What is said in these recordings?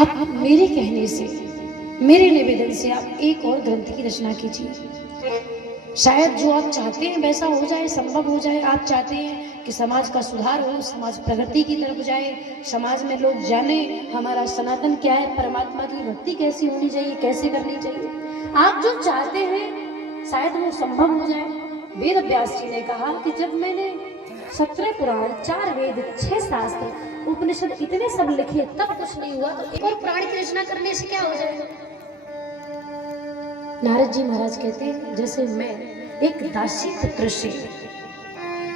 आप मेरे कहने से, मेरे निवेदन से आप एक और ग्रंथ की रचना कीजिए। शायद जो आप चाहते हैं वैसा हो जाए, संभव हो जाए। आप चाहते हैं कि समाज का सुधार हो, समाज प्रगति की तरफ जाए, समाज में लोग जाने हमारा सनातन क्या है, परमात्मा की भक्ति कैसी होनी चाहिए, कैसे करनी चाहिए। आप जो चाहते हैं शायद वो संभव हो जाए। वेद व्यास जी ने कहा कि जब मैंने 17 पुराण, 4 वेद, 6 शास्त्र, उपनिषद इतने सब लिखे तब कुछ नहीं हुआ, तो एक और पुराण की रचना करने से क्या हो जाएगा। नारद जी महाराज कहते हैं जैसे मैं एक दासी पुत्र से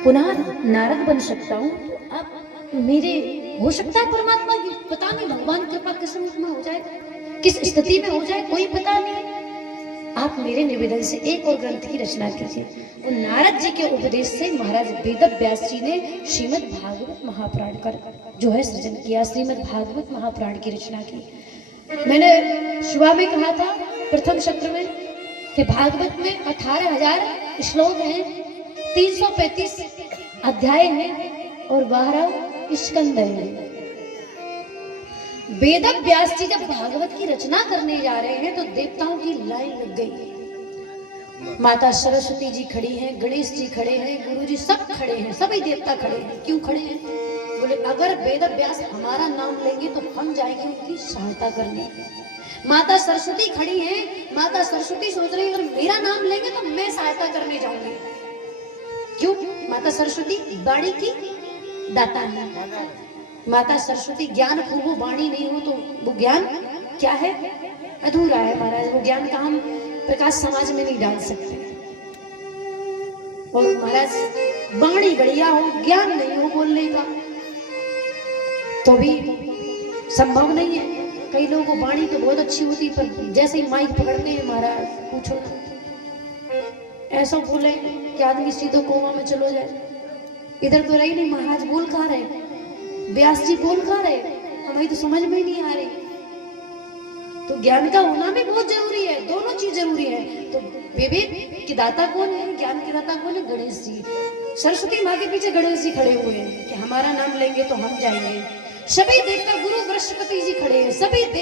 पुनः नारद बन सकता हूँ, तो अब मेरे हो सकता है परमात्मा की पता नहीं, भगवान कृपा किस रूप में हो जाए, किस स्थिति में हो जाए, कोई पता नहीं। आप मेरे निवेदन से एक और ग्रंथ की रचना कीजिए। और नारद जी के उपदेश से महाराज वेद व्यास जी ने श्रीमद् भागवत महापुराण का जो है सृजन किया, श्रीमद् भागवत महापुराण की रचना की। मैंने सुबह में कहा था प्रथम सत्र में कि भागवत में 18,000 श्लोक हैं, 335 अध्याय हैं और 12 स्कंद हैं। वेद व्यास जी जब भागवत की रचना करने जा रहे हैं तो देवताओं की लाइन लग गई। माता सरस्वती जी खड़ी हैं, गणेश जी खड़े हैं, गुरु जी सब खड़े हैं, सभी देवता खड़े हैं। क्यों खड़े हैं? बोले अगर वेद व्यास हमारा नाम लेंगे तो हम जाएंगे उनकी सहायता करने। माता सरस्वती खड़ी हैं, माता सरस्वती सोच रही है अगर मेरा नाम लेंगे तो मैं सहायता करने जाऊंगी। क्यों? माता सरस्वती वाणी की दाता है। माता सरस्वती ज्ञान खूब हो, वाणी नहीं हो तो वो ज्ञान क्या है? अधूरा है महाराज। वो ज्ञान का हम प्रकाश समाज में नहीं डाल सकते। और महाराज वाणी बढ़िया हो, ज्ञान नहीं हो बोलने का तो भी संभव नहीं है। कई लोगों को वाणी तो बहुत अच्छी होती पर जैसे ही माइक पकड़ते हैं महाराज पूछो ना, ऐसा बोले कि आदमी सीधो कोमा में चलो जाए। इधर तो रही नहीं महाराज, बोल कहाँ रहे, व्यास जी बोल कहाँ रहे, हमें तो समझ में ही नहीं आ रही। तो ज्ञान का होना भी बहुत जरूरी है, दोनों चीज जरूरी है। तो विवेक की दाता कौन है, ज्ञान की दाता कौन है? गणेश जी। सरस्वती माँ के पीछे गणेश जी खड़े हुए हैं कि हमारा नाम लेंगे तो हम जाएंगे। सभी देवता गुरु बृहस्पति जी खड़े हैं, सभी देव